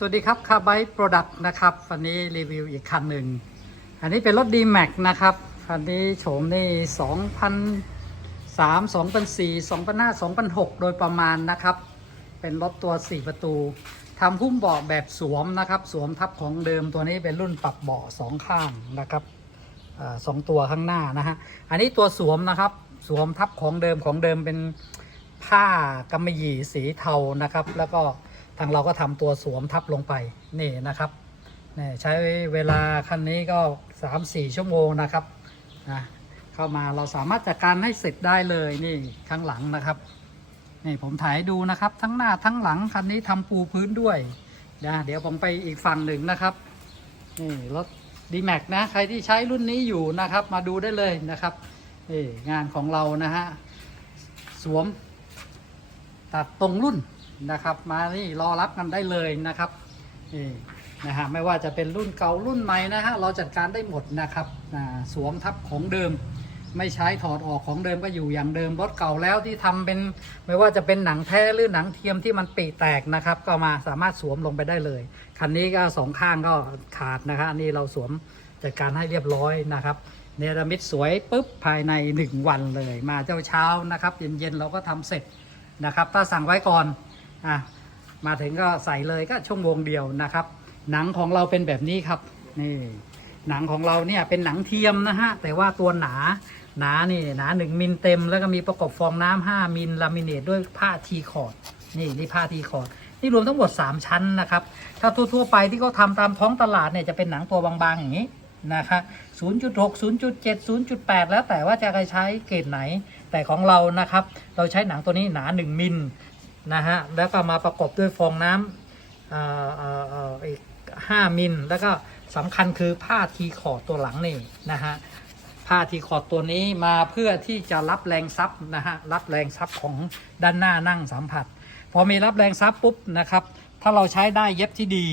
สวัสดีครับคาร์ไบโปรดักต์นะครับ วันนี้รีวิวอีกคันหนึ่ง อันนี้เป็นรถ d m a x นะครับ คันนี้โฉมนี่2003 2004 2005 2006 โดยประมาณนะครับ เป็นรถตัว 4 ประตูทำหุ้มเบาะแบบสวมนะครับ สวมทับของเดิมตัวนี้เป็นรุ่นปรับเบาะสองข้างนะครับสองตัวข้างหน้านะฮะ อันนี้ตัวสวมนะครับ สวมทับของเดิมของเดิมเป็นผ้ากำมะหยี่สีเทานะครับ แล้วก็ ทางเราก็ทำตัวสวมทับลงไปนี่นะครับนี่ใช้เวลาคันนี้ก็ 3-4 ชั่วโมงนะครับนะเข้ามาเราสามารถจัดการให้เสร็จได้เลยนี่ข้างหลังนะครับนี่ผมถ่ายดูนะครับ ทั้งหน้าทั้งหลังคันนี้ทำปูพื้นด้วยนะเดี๋ยวผมไปอีกฝั่งหนึ่งนะครับนี่รถ d m a x นะใครที่ใช้รุ่นนี้อยู่นะครับ มาดูได้เลยนะครับนี่งานของเรานะฮะสวม ตัดตรงรุ่นนะครับ มานี่รอรับกันได้เลยนะครับนี่นะฮะไม่ว่าจะเป็นรุ่นเก่ารุ่นใหม่นะฮะเราจัดการได้หมดนะครับสวมทับของเดิม ไม่ใช้ถอดออกของเดิมก็อยู่อย่างเดิมรถเก่าแล้วที่ทำเป็นไม่ว่าจะเป็นหนังแท้หรือหนังเทียมที่มันปีแตกนะครับ ก็มาสามารถสวมลงไปได้เลยคันนี้ก็สองข้างก็ขาดนะครับนนี้เราสวมจัดการให้เรียบร้อยนะครับเนรมิตสวยปุ๊บภายใน 1 วันเลย มาเจ้าเช้านะครับ เย็นๆเราก็ทำเสร็จ นะครับ ถ้าสั่งไว้ก่อนอะมาถึงก็ใส่เลยก็ชั่วโมงเดียวนะครับ หนังของเราเป็นแบบนี้ครับนี่หนังของเราเนี่ยเป็นหนังเทียมนะฮะแต่ว่าตัวหนาหนานี่หนาหนึ่งมิลเต็ม แล้วก็มีประกบฟองน้ำห้ามิลลามิเนตด้วยผ้าทีคอร์ดนี่นี่ผ้าทีคอร์ดนี่รวมทั้งหมด 3 ชั้นนะครับ ถ้าทั่วๆไปที่เขาทำตามท้องตลาดเนี่ยจะเป็นหนังตัวบางๆอย่างนี้นะคะ0.6 0.7 0.8 แล้วแต่ว่าจะใช้เกรดไหน แต่ของเรานะครับ เราใช้หนังตัวนี้หนา 1 มิลนะฮะแล้วก็มาประกบด้วยฟองน้ำอีกห้ามิลแล้วก็สำคัญคือผ้าทีคอร์ดตัวหลังนี่นะฮะผ้าทีคอร์ดตัวนี้มาเพื่อที่จะรับแรงซับนะฮะรับแรงซับของด้านหน้านั่งสัมผัส พอมีรับแรงซับปุ๊บนะครับ ถ้าเราใช้ได้เย็บที่ดี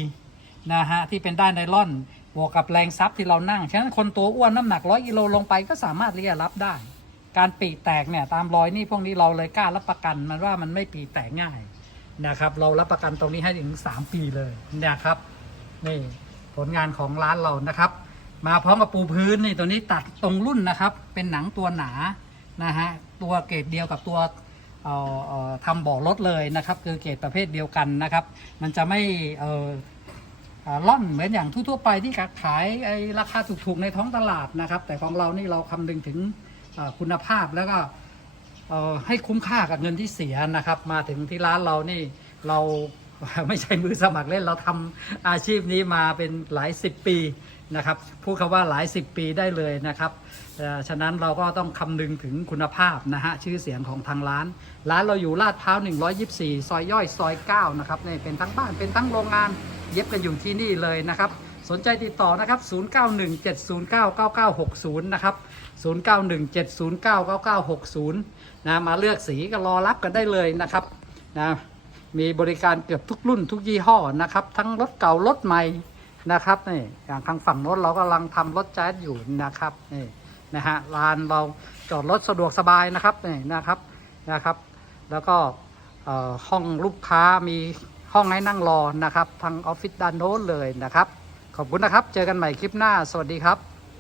นะฮะที่เป็นด้านไนล่อนบวกกับแรงซับที่เรานั่ง ฉะนั้นคนตัวอ้วนน้ำหนักร้อยกิโลลงไปก็สามารถที่จะรับได้ การปีกแตกเนี่ยตามรอยนี่พวกนี้เราเลยกล้ารับประกันมันว่ามันไม่ปีกแตกง่ายนะครับ เรารับประกันตรงนี้ให้ถึง 3 ปีเลยนะครับนี่ผลงานของร้านเรานะครับ มาพร้อมกับปูพื้นนี่ตัวนี้ตัดตรงรุ่นนะครับ เป็นหนังตัวหนานะฮะตัวเกรดเดียวกับตัวเอ่อทำบ่อรถเลยนะครับ คือเกรดประเภทเดียวกันนะครับ มันจะไม่เอ่ออ่าล่อนเหมือนอย่างทั่วๆไปที่ขายไอ้ราคาถูกๆในท้องตลาดนะครับ แต่ของเรานี่เราคำนึงถึง คุณภาพแล้วก็ให้คุ้มค่ากับเงินที่เสียนะครับ มาถึงที่ร้านเรานี่เราไม่ใช่มือสมัครเล่นเราทำอาชีพนี้มาเป็นหลายสิบปีนะครับพูดคำว่าหลายสิบปีได้เลยนะครับฉะนั้นเราก็ต้องคำนึงถึงคุณภาพนะฮะชื่อเสียงของทางร้าน ร้านเราอยู่ลาดพร้าว 124 ซอยย่อยซอย 9 นะครับนี่เป็นทั้งบ้านเป็นทั้งโรงงานเย็บกันอยู่ที่นี่เลยนะครับ สนใจติดต่อนะครับ 0917099960 นะครับ 0917099960 นะมาเลือกสีก็รอรับกันได้เลยนะครับนะมีบริการเกือบทุกรุ่นทุกยี่ห้อนะครับ ทั้งรถเก่ารถใหม่นะครับนี่อย่างทางฝั่งรถเรากำลังทำรถแจ๊สอยู่นะครับนี่นะฮะลานเราจอดรถสะดวกสบายนะครับนี่นะครับนะครับ แล้วก็ห้องลูกค้ามีห้องให้นั่งรอนะครับ ทางออฟฟิศด้านโน้นเลยนะครับ ขอบคุณนะครับ เจอกันใหม่คลิปหน้า สวัสดีครับ